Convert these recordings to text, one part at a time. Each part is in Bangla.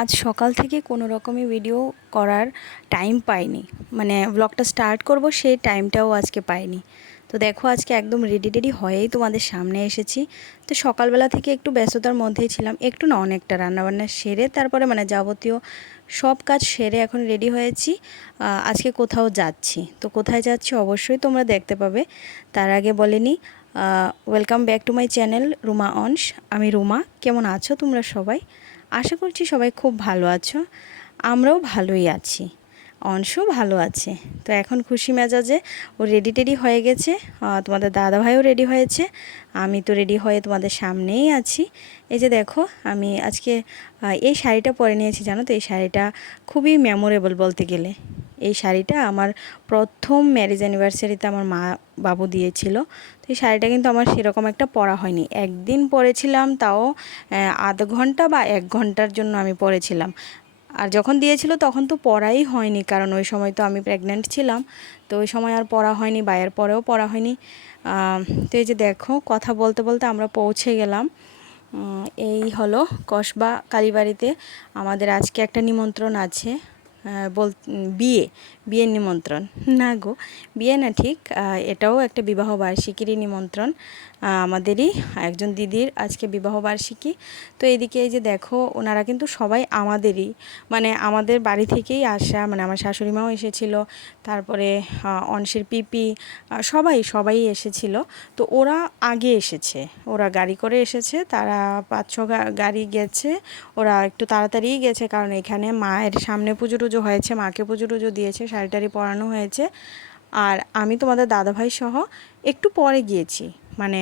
আজ সকাল থেকে কোনো রকমই ভিডিও করার টাইম পাইনি। মানে ব্লগটা স্টার্ট করব সেই টাইমটাও আজকে পাইনি। তো দেখো আজকে একদম রেডি রেডি হয়েই তোমাদের সামনে এসেছি। তো সকালবেলা থেকে একটু ব্যস্ততার মধ্যেই ছিলাম। একটু না, অনেকটা রান্নাবান্না সেরে তারপরে মানে যাবতীয় সব কাজ সেরে এখন রেডি হয়েছি। আজকে কোথাও যাচ্ছি। তো কোথায় যাচ্ছি অবশ্যই তোমরা দেখতে পাবে। তার আগে বলেনি welcome back to my channel Ruma অংশ। আমি রুমা, কেমন আছো তোমরা সবাই? আশা করছি সবাই খুব ভালো আছো। আমরাও ভালোই আছি। অংশও ভালো আছে। তো এখন খুশি মেজাজে ও রেডি টেডি হয়ে গেছে। তোমাদের দাদা ভাইও রেডি হয়েছে। আমি তো রেডি হয়ে তোমাদের সামনেই আছি। এই যে দেখো, আমি আজকে এই শাড়িটা পরে নিয়েছি, জানো তো? এই শাড়িটা খুবই মেমোরেবল বলতে গেলে। এই শাড়িটা আমার প্রথম ম্যারেজ অ্যানিভার্সারিতে আমার মা বাবু দিয়েছিল। তো এই শাড়িটা কিন্তু আমার সেরকম একটা পরা হয়নি। একদিন পরেছিলাম, তাও আধ ঘণ্টা বা এক ঘণ্টার জন্য আমি পরেছিলাম। আর যখন দিয়েছিল তখন তো পড়াই হয়নি, কারণ ওই সময় তো আমি প্রেগনেন্ট ছিলাম। তো ওই সময় আর পড়া হয়নি বা এর পরেও পড়া হয়নি। তো এই যে দেখো, কথা বলতে বলতে আমরা পৌঁছে গেলাম। এই হলো কসবা কালীবাড়িতে। আমাদের আজকে একটা নিমন্ত্রণ আছে। বল বিয়ে বিয়ের নিমন্ত্রণ। না গো বিয়ে না ঠিক এটাও একটা বিবাহ বার্ষিকীরই নিমন্ত্রণ। আমাদেরই একজন দিদির আজকে বিবাহবার্ষিকী তো এইদিকে এই যে দেখো, ওনারা কিন্তু সবাই আমাদেরই। মানে আমাদের বাড়ি থেকেই আসা মানে আমার শাশুড়ি মাও এসেছিল, তারপরে অংশের পিপি সবাই সবাই এসেছিল। তো ওরা আগে এসেছে, ওরা গাড়ি করে এসেছে, তারা পাঁচ, ছ গাড়ি গেছে, ওরা একটু তাড়াতাড়িই গেছে, কারণ এখানে মায়ের সামনে পুজো টুজো হয়েছে, মাকে পুজো টুজো দিয়েছে, শাড়ি টাড়ি পরানো হয়েছে। আর আমি তোমাদের দাদাভাই সহ একটু পরে গিয়েছি। মানে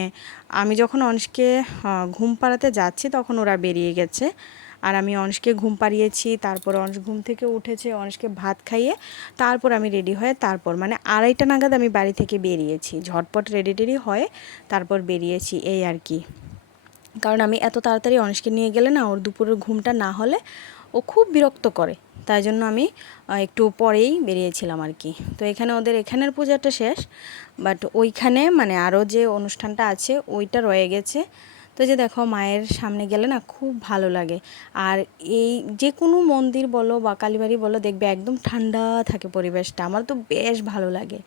আমি যখন অংশকে ঘুম পাড়াতে যাচ্ছি তখন ওরা বেরিয়ে গেছে। আর আমি অংশকে ঘুম পাড়িয়েছি, তারপর অংশ ঘুম থেকে উঠেছে অংশকে ভাত খাইয়ে, তারপর আমি রেডি হয়ে তারপর মানে আড়াইটা নাগাদ আমি বাড়ি থেকে বেরিয়েছি। ঝটপট রেডি টেডি হয়ে তারপর বেরিয়েছি, এই আর কি। কারণ আমি এত তাড়াতাড়ি অনিশকে নিয়ে গেলে না, ওর দুপুরের ঘুমটা না হলে ও খুব বিরক্ত করে। তাই জন্য আমি একটু পরেই বেরিয়েছিলাম আর কি। তো এখানে ওদের এখানের পূজাটা শেষ বাট ওইখানে মানে আরও যে অনুষ্ঠানটা আছে, ওইটা রয়ে গেছে। তো যে দেখো, মায়ের সামনে গেলে না খুব ভালো লাগে। আর এই যে কোনো মন্দির বলো বা কালীবাড়ি বলো, দেখবে একদম ঠান্ডা থাকে পরিবেশটা। আমার তো বেশ ভালো লাগে।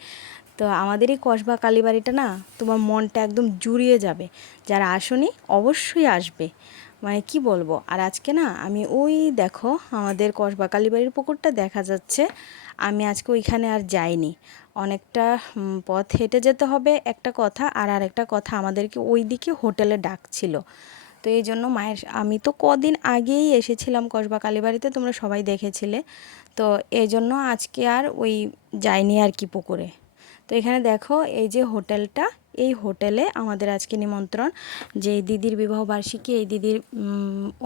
তো আমাদের এই কসবা কালীবাড়িটা না, তোমার মনটা একদম জুড়িয়ে যাবে। যারা আসনি, অবশ্যই আসবে। মানে কি বলব? আর আজকে না, আমি ওই দেখো, আমাদের কসবা কালীবাড়ির পুকুরটা দেখা যাচ্ছে। আমি আজকে ওইখানে আর যাইনি। অনেকটা পথ হেঁটে যেতে হবে একটা কথা, আর আরেকটা কথা আমাদেরকে ওই দিকে হোটেলে ডাকছিল। তো এই জন্য মায়ের, আমি তো কদিন আগেই এসেছিলাম কসবা কালীবাড়িতে তোমরা সবাই দেখেছিলে। তো এই জন্য আজকে আর ওই যাইনি আর কি পুকুরে। তো এখানে দেখো, এই যে হোটেলটা এই হোটেলে আমাদের আজকে নিমন্ত্রণ যে দিদির বিবাহ বার্ষিকী, এই দিদির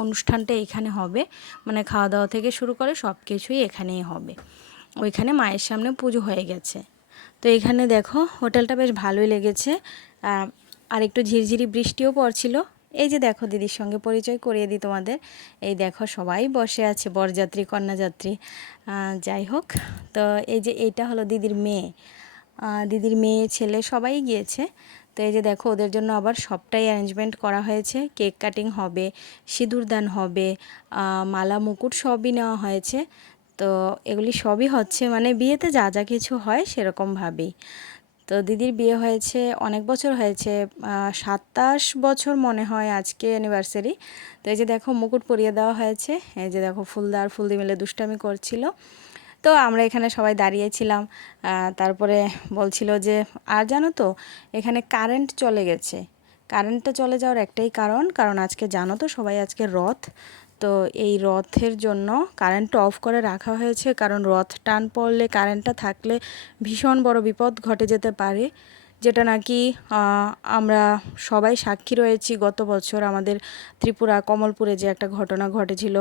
অনুষ্ঠানটা এখানে হবে। মানে খাওয়া দাওয়া থেকে শুরু করে সব কিছুই এখানেই হবে। ওইখানে মায়ের সামনে পুজো হয়ে গেছে। তো এখানে দেখো, হোটেলটা বেশ ভালোই লেগেছে। আর একটু ঝিরঝিরি বৃষ্টিও পড়ছিল। এই যে দেখো, দিদির সঙ্গে পরিচয় করিয়ে দিই তোমাদের। এই দেখো, সবাই বসে আছে, বরযাত্রী, কন্যাযাত্রী। যাই হোক, তো এই যে এইটা হলো দিদির মেয়ে। দিদির মেয়ে, ছেলে সবাই গিয়েছে। তো এই যে দেখো, ওদের জন্য আবার সবটাই অ্যারেঞ্জমেন্ট করা হয়েছে। কেক কাটিং হবে, সিঁদুর দান হবে মালা, মুকুট সবই নেওয়া হয়েছে। তো এগুলি সবই হচ্ছে মানে বিয়েতে যা যা কিছু হয় সেরকমভাবেই তো দিদির বিয়ে হয়েছে, অনেক বছর হয়েছে সাতাশ বছর মনে হয় আজকে অ্যানিভার্সারি তো এই যে দেখো, মুকুট পরিয়ে দেওয়া হয়েছে। এই যে দেখো, ফুলদার ফুলদি মিলে দুষ্টামি করছিল। তো আমরা এখানে সবাই দাঁড়িয়েছিলাম তারপরে বলছিল যে, আর জানো তো, এখানে কারেন্ট চলে গেছে। কারেন্টটা চলে যাওয়ার একটাই কারণ কারণ আজকে জানো তো সবাই আজকে রথ, তো এই রথের জন্য কারেন্টটা অফ করে রাখা হয়েছে, কারণ রথ টান পড়লে কারেন্টটা থাকলে ভীষণ বড় বিপদ ঘটে যেতে পারে, যেটা নাকি আমরা সবাই সাক্ষী রয়েছি গত বছর আমাদের ত্রিপুরা কমলপুরে যে একটা ঘটনা ঘটেছিল।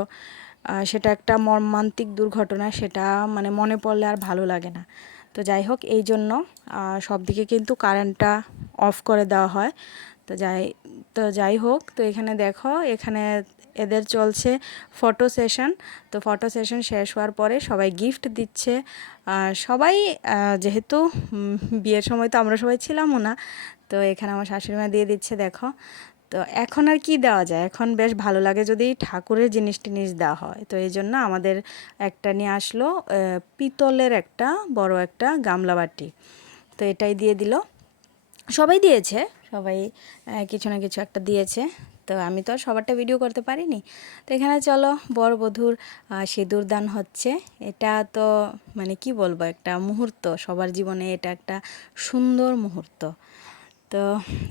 সেটা একটা মর্মান্তিক দুর্ঘটনা, সেটা মানে মনে পড়লে আর ভালো লাগে না। তো যাই হোক, এই জন্য সব দিকে কিন্তু কারেন্টটা অফ করে দেওয়া হয়। তো যাই তো যাই হোক, তো এখানে দেখো, এখানে এদের চলছে ফটো সেশন। তো ফটো সেশন শেষ হওয়ার পরে সবাই গিফট দিচ্ছে। সবাই যেহেতু বিয়ের সময় তো আমরা সবাই ছিলামও না, তো এখানে আমার শাশুড়ি মা দিয়ে দিচ্ছে, দেখো। তো এখন আর কি দেওয়া যায়? এখন বেশ ভালো লাগে যদি ঠাকুরের জিনিস টিনিস দেওয়া হয়। তো এই জন্য আমাদের একটা নিয়ে আসলো পিতলের একটা বড় একটা গামলা বাটি। তো এটাই দিয়ে দিল। সবাই দিয়েছে সবাই কিছু না কিছু একটা দিয়েছে। তো আমি তো আর সবারটা ভিডিও করতে পারিনি। তো এখানে চলো বর বধূর আহ, সিঁদুর দান হচ্ছে। এটা তো মানে কি বলব একটা মুহূর্ত। সবার জীবনে এটা একটা সুন্দর মুহূর্ত। তো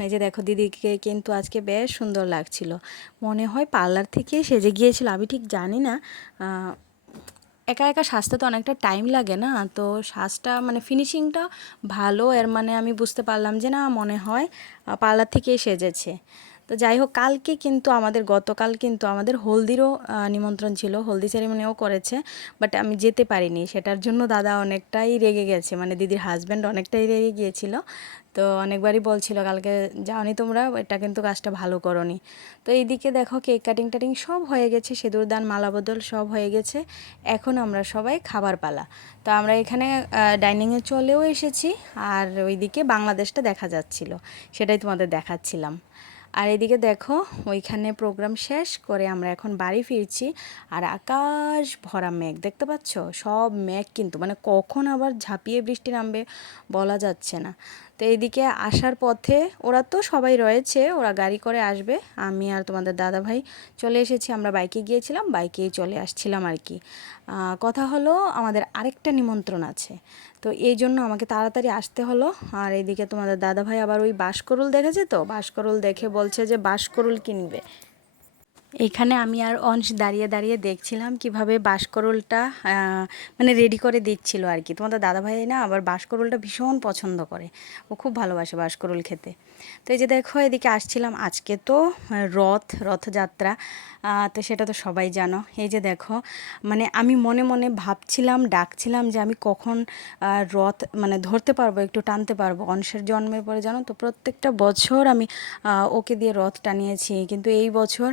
এই যে দেখো দিদিকে কিন্তু আজকে বেশ সুন্দর লাগছিল। মনে হয় পার্লার থেকে সেজে গিয়েছিল, আমি ঠিক জানি না। একা একা সাজতে তো অনেকটা টাইম লাগে না, তো সাজটা মানে ফিনিশিংটা ভালো, এর মানে আমি বুঝতে পারলাম যে না, মনে হয় পার্লার থেকেই সেজেছে। তো যাই হোক, কালকে কিন্তু আমাদের, গতকাল কিন্তু আমাদের হলদিরও নিমন্ত্রণ ছিল। হলদি সেরিমনিও করেছে বাট আমি যেতে পারিনি। সেটার জন্য দাদা অনেকটাই রেগে গেছে মানে দিদির হাজব্যান্ড অনেকটাই রেগে গিয়েছিল। তো অনেকবারই বলছিল, কালকে যাওনি তোমরা এটা কিন্তু কাজটা ভালো করনি। তো এইদিকে দেখো, কেক কাটিং টাটিং সব হয়ে গেছে, সিঁদুর দান, মালা বদল সব হয়ে গেছে। এখন আমরা সবাই খাবার পালা। তো আমরা এখানে ডাইনিংয়ে চলেও এসেছি, আর ওইদিকে বাংলাদেশটা দেখা যাচ্ছিল। সেটাই তোমাদের দেখাচ্ছিলাম। আর এদিকে দেখো, ওইখানে প্রোগ্রাম শেষ করে আমরা এখন বাড়ি ফিরছি আর আকাশ ভরা মেঘ, দেখতে পাচ্ছ? সব মেঘ কিন্তু মানে কখন আবার ঝাঁপিয়ে বৃষ্টি নামবে বলা যাচ্ছে না। তো এইদিকে আসার পথে ওরা তো সবাই রয়েছে, ওরা গাড়ি করে আসবে। আমি আর তোমাদের দাদা ভাই চলে এসেছি, আমরা বাইকে গিয়েছিলাম বাইকেই চলে আসছিলাম আর কি। কথা হলো আমাদের আরেকটা নিমন্ত্রণ আছে। তো এই জন্য আমাকে তাড়াতাড়ি আসতে হলো। আর এইদিকে তোমাদের দাদা ভাই আবার ওই বাঁশকরুল দেখেছে তো? বাঁশকরুল দেখে বলছে যে বাঁশকরুল কিনবে। এখানে আমি আর অংশ দাঁড়িয়ে দাঁড়িয়ে দেখছিলাম কীভাবে বাঁশকরুলটা মানে রেডি করে দিচ্ছিল আর কি। তোমাদের দাদাভাই না আবার বাঁশকরুলটা ভীষণ পছন্দ করে। ও খুব ভালোবাসে বাঁশকরুল খেতে। তো এই যে দেখো, এদিকে আসছিলাম। আজকে তো রথ, রথযাত্রা তো সেটা তো সবাই জানো। এই যে দেখো মানে আমি মনে মনে ভাবছিলাম, ডাকছিলাম যে আমি কখন রথ মানে ধরতে পারব, একটু টানতে পারব। অংশের জন্মের পরে জানো তো, প্রত্যেকটা বছর আমি ওকে দিয়ে রথ টানিয়েছি। কিন্তু এই বছর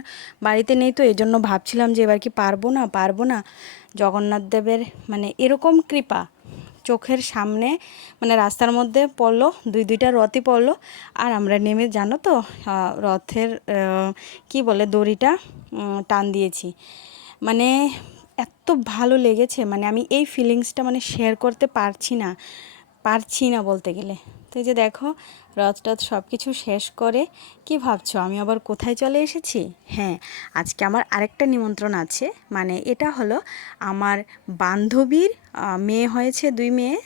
বাড়িতে নেই তো এই জন্য ভাবছিলাম যে এবার কি পারব না পারব না। জগন্নাথ দেবের মানে এরকম কৃপা চোখের সামনে মানে রাস্তার মধ্যে পড়ল, দুই দুইটা রথই পড়ল। আর আমরা নেমে, জানো তো রথের কি বলে দড়িটা টান দিয়েছি। মানে এত ভালো লেগেছে মানে আমি এই ফিলিংসটা মানে শেয়ার করতে পারছি না পারছি না বলতে গেলে। তো এই যে দেখো রথ টথ সব কিছু শেষ করে কি ভাবছ? আমি আবার কোথায় চলে এসেছি? হ্যাঁ আজকে আমার আরেকটা নিমন্ত্রণ আছে। মানে এটা হলো আমার বান্ধবীর মেয়ে হয়েছে দুই মেয়ে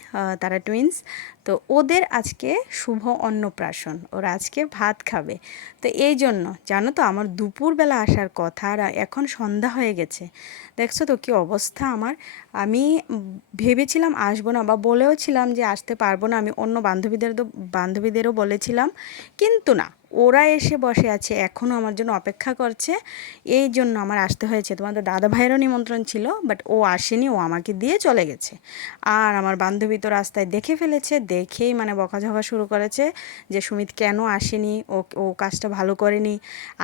তারা টুইন্স তো ওদের আজকে শুভ অন্নপ্রাশন। ওরা আজকে ভাত খাবে। তো এই জন্য, জানো তো আমার দুপুরবেলা আসার কথা আর এখন সন্ধ্যা হয়ে গেছে। দেখছ তো কি অবস্থা আমার? আমি ভেবেছিলাম আসব না বা বলেও ছিলাম যে আসতে পারব না। আমি অন্য বান্ধবীদের তো বান্ধবীদেরও বলেছিলাম, কিন্তু না, ওরা এসে বসে আছে এখনও আমার জন্য অপেক্ষা করছে। এই জন্য আমার আসতে হয়েছে। তোমাদের দাদা ভাইয়েরও নিমন্ত্রণ ছিল বাট ও আসেনি, ও আমাকে দিয়ে চলে গেছে। আর আমার বান্ধবী তো রাস্তায় দেখে ফেলেছে, দেখেই মানে বকাঝকা শুরু করেছে যে, সুমিত কেন আসেনি? ও ও কাজটা ভালো করেনি।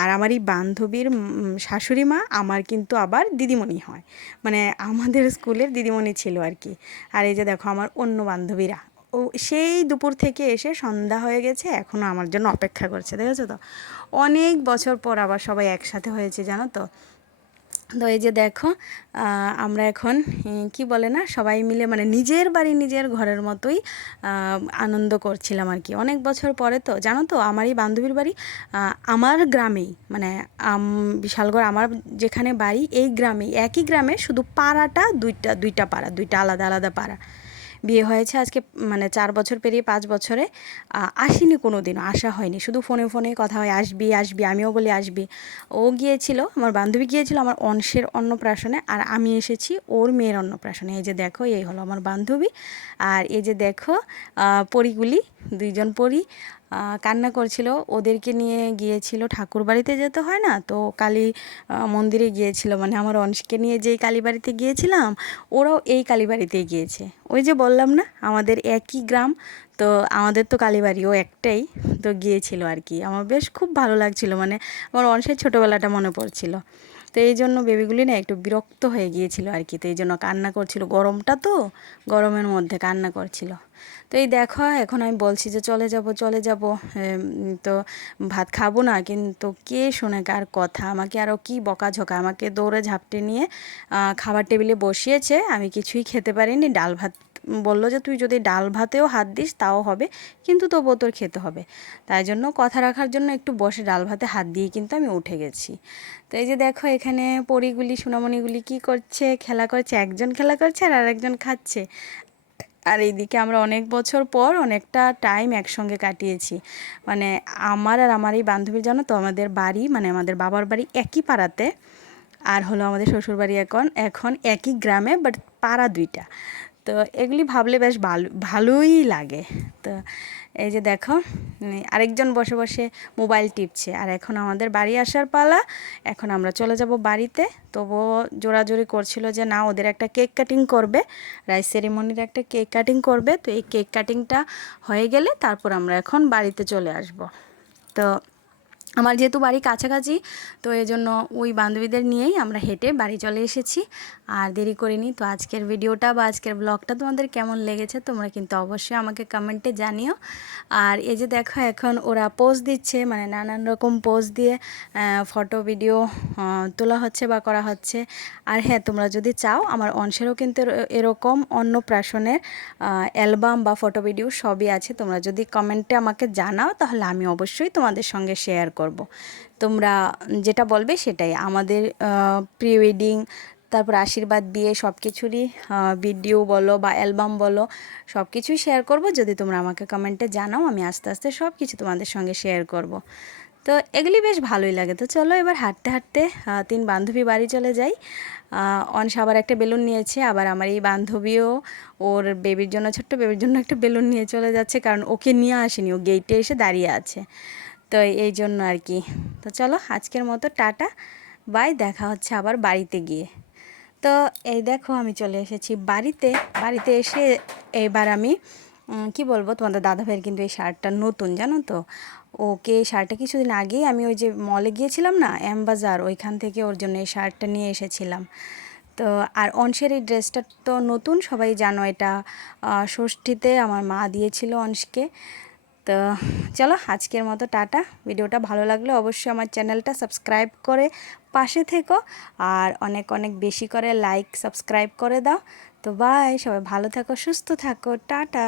আর আমার এই বান্ধবীর শাশুড়ি মা, আমার কিন্তু আবার দিদিমণি হয়। মানে আমাদের স্কুলের দিদিমণি ছিল আর কি। আর এই যে দেখো, আমার অন্য বান্ধবীরা। ও সেই দুপুর থেকে এসে সন্ধ্যা হয়ে গেছে এখনও আমার জন্য অপেক্ষা করছে, দেখেছ তো? অনেক বছর পর আবার সবাই একসাথে হয়েছে, জানো তো? তো এই যে দেখো আমরা এখন কি বলে না, সবাই মিলে মানে নিজের বাড়ি নিজের ঘরের মতোই আনন্দ করছিলাম আর কি। অনেক বছর পরে তো, জানো তো, আমার এই বান্ধবীর বাড়ি আমার গ্রামেই মানে বিশালগড় আমার যেখানে বাড়ি, এই গ্রামেই, একই গ্রামে শুধু পাড়াটা দুইটা দুইটা পাড়া, দুইটা আলাদা আলাদা পাড়া। বিয়ে হয়েছে আজকে মানে চার বছর পেরিয়ে পাঁচ বছরে। আসিনি কোনো দিনও আসা হয়নি। শুধু ফোনে ফোনে কথা হয়, আসবি আসবি, আমিও বলি আসবি। ও গিয়েছিল, আমার বান্ধবী গিয়েছিল আমার অংশের অন্নপ্রাশনে আর আমি এসেছি ওর মেয়ের অন্নপ্রাশনে। এই যে দেখো, এই হলো আমার বান্ধবী। আর এই যে দেখো পরিগুলি, দুইজন পরী কান্না করছিল। ওদেরকে নিয়ে গিয়েছিল ঠাকুর বাড়িতে যেতে হয় না? তো কালী মন্দিরে গিয়েছিল। মানে আমার অংশকে নিয়ে যেই কালী বাড়িতে গিয়েছিলাম, ওরাও এই কালী বাড়িতেই গিয়েছে। ওই যে বললাম না, আমাদের একই গ্রাম, তো আমাদের তো কালীবাড়িও একটাই, তো গিয়েছিল আর কি। আমার বেশ খুব ভালো লাগছিল। মানে আমার অংশের ছোটোবেলাটা মনে পড়ছিল। তো এই জন্য বেবিগুলি না একটু বিরক্ত হয়ে গিয়েছিল আর কি তো এই জন্য কান্না করছিল। গরমটা তো গরমের মধ্যে কান্না করছিল। তো এই দেখো, এখন আমি বলছি যে চলে যাব চলে যাব। তো ভাত খাব না, কিন্তু কে শোনে কার কথা? আমাকে আরও কি বকাঝকা? আমাকে দৌড়ে ঝাপটে নিয়ে খাবার টেবিলে বসিয়েছে। আমি কিছুই খেতে পারিনি। ডাল ভাত বলল যে, তুই যদি ডাল ভাতেও হাত দিস, তাও হবে, কিন্তু তবুও তোর খেতে হবে। তাই জন্য কথা রাখার জন্য একটু বসে ডাল ভাতে হাত দিয়ে কিন্তু আমি উঠে গেছি। তো এই যে দেখো, এখানে পরিগুলি, সোনামণিগুলি কি করছে? খেলা করছে, একজন খেলা করছে আর আরেকজন খাচ্ছে। আর এইদিকে আমরা অনেক বছর পর অনেকটা টাইম একসঙ্গে কাটিয়েছি। মানে আমার আর আমার এই বান্ধবীর জানো তো, আমাদের বাড়ি মানে আমাদের বাবার বাড়ি একই পাড়াতে, আর হলো আমাদের শ্বশুরবাড়ি এখন এখন একই গ্রামে বাট পাড়া দুইটা। তো এগুলি ভাবলে বেশ ভালো, ভালোই লাগে। তো এই যে দেখো আরেকজন বসে বসে মোবাইল টিপছে। আর এখন আমাদের বাড়ি আসার পালা, এখন আমরা চলে যাব বাড়িতে। তবুও জোরাজোরি করছিল যে না, ওদের একটা কেক কাটিং করবে, রাইস সেরিমনির একটা কেক কাটিং করবে। তো এই কেক কাটিংটা হয়ে গেলে তারপর আমরা এখন বাড়িতে চলে আসব। তো আমার যেহেতু বাড়ি কাছাকাছি, তো এই জন্য ওই বান্ধবীদের নিয়েই আমরা হেঁটে বাড়ি চলে এসেছি। আর দেরি করিনি, তো আজকের ভিডিওটা বা আজকের ব্লগটা তোমাদের কেমন লেগেছে তোমরা কিন্তু অবশ্যই আমাকে কমেন্টে জানিও। আর এই যে দেখো এখন ওরা পোজ দিচ্ছে মানে নানান রকম পোজ দিয়ে ফটো ভিডিও তোলা হচ্ছে বা করা হচ্ছে। আর হ্যাঁ তোমরা যদি চাও, আমার অংশেরও কিন্তু এরকম অন্নপ্রাশনের অ্যালবাম বা ফটো ভিডিও সবই আছে। তোমরা যদি কমেন্টে আমাকে জানাও, তাহলে আমি অবশ্যই তোমাদের সঙ্গে শেয়ার করব। তোমরা যেটা বলবে সেটাই। আমাদের প্রি ওয়েডিং, তারপর আশীর্বাদ, বিয়ে সব কিছুরই ভিডিও বলো বা অ্যালবাম বলো সব কিছুই শেয়ার করব। যদি তোমরা আমাকে কমেন্টে জানাও, আমি আস্তে আস্তে সব কিছু তোমাদের সঙ্গে শেয়ার করব। তো এগুলি বেশ ভালোই লাগে। তো চলো এবার হাঁটতে হাঁটতে তিন বান্ধবী বাড়ি চলে যাই। অনস আবার একটা বেলুন নিয়েছে, আবার আমার এই বান্ধবীও ওর বেবির জন্য, ছোট্ট বেবির জন্য একটা বেলুন নিয়ে চলে যাচ্ছে, কারণ ওকে নিয়ে আসেনি, ও গেটে এসে দাঁড়িয়ে আছে। তো এই জন্য আর কি। তো চলো আজকের মতো টাটা, বাই, দেখা হচ্ছে আবার বাড়িতে গিয়ে। তো এই দেখো আমি চলে এসেছি বাড়িতে। বাড়িতে এসে এবার আমি কি বলব, তোমাদের দাদা ভাইয়ের কিন্তু এই শার্টটা নতুন, জানো তো? ওকে এই শার্টটা কিছুদিন আগেই আমি ওই যে মলে গিয়েছিলাম না অ্যাম্বাজার ওইখান থেকে ওর জন্য এই শার্টটা নিয়ে এসেছিলাম। তো আর অংশের এই ড্রেসটা তো নতুন, সবাই জানো এটা ষষ্ঠীতে আমার মা দিয়েছিল অংশকে তো চলো আজকের মতো টাটা। ভিডিওটা ভালো লাগলে অবশ্যই আমার চ্যানেলটা সাবস্ক্রাইব করে পাশে থেকো আর অনেক অনেক বেশি করে লাইক, সাবস্ক্রাইব করে দাও। তো বাই সবাই ভালো থাকো, সুস্থ থাকো, টাটা।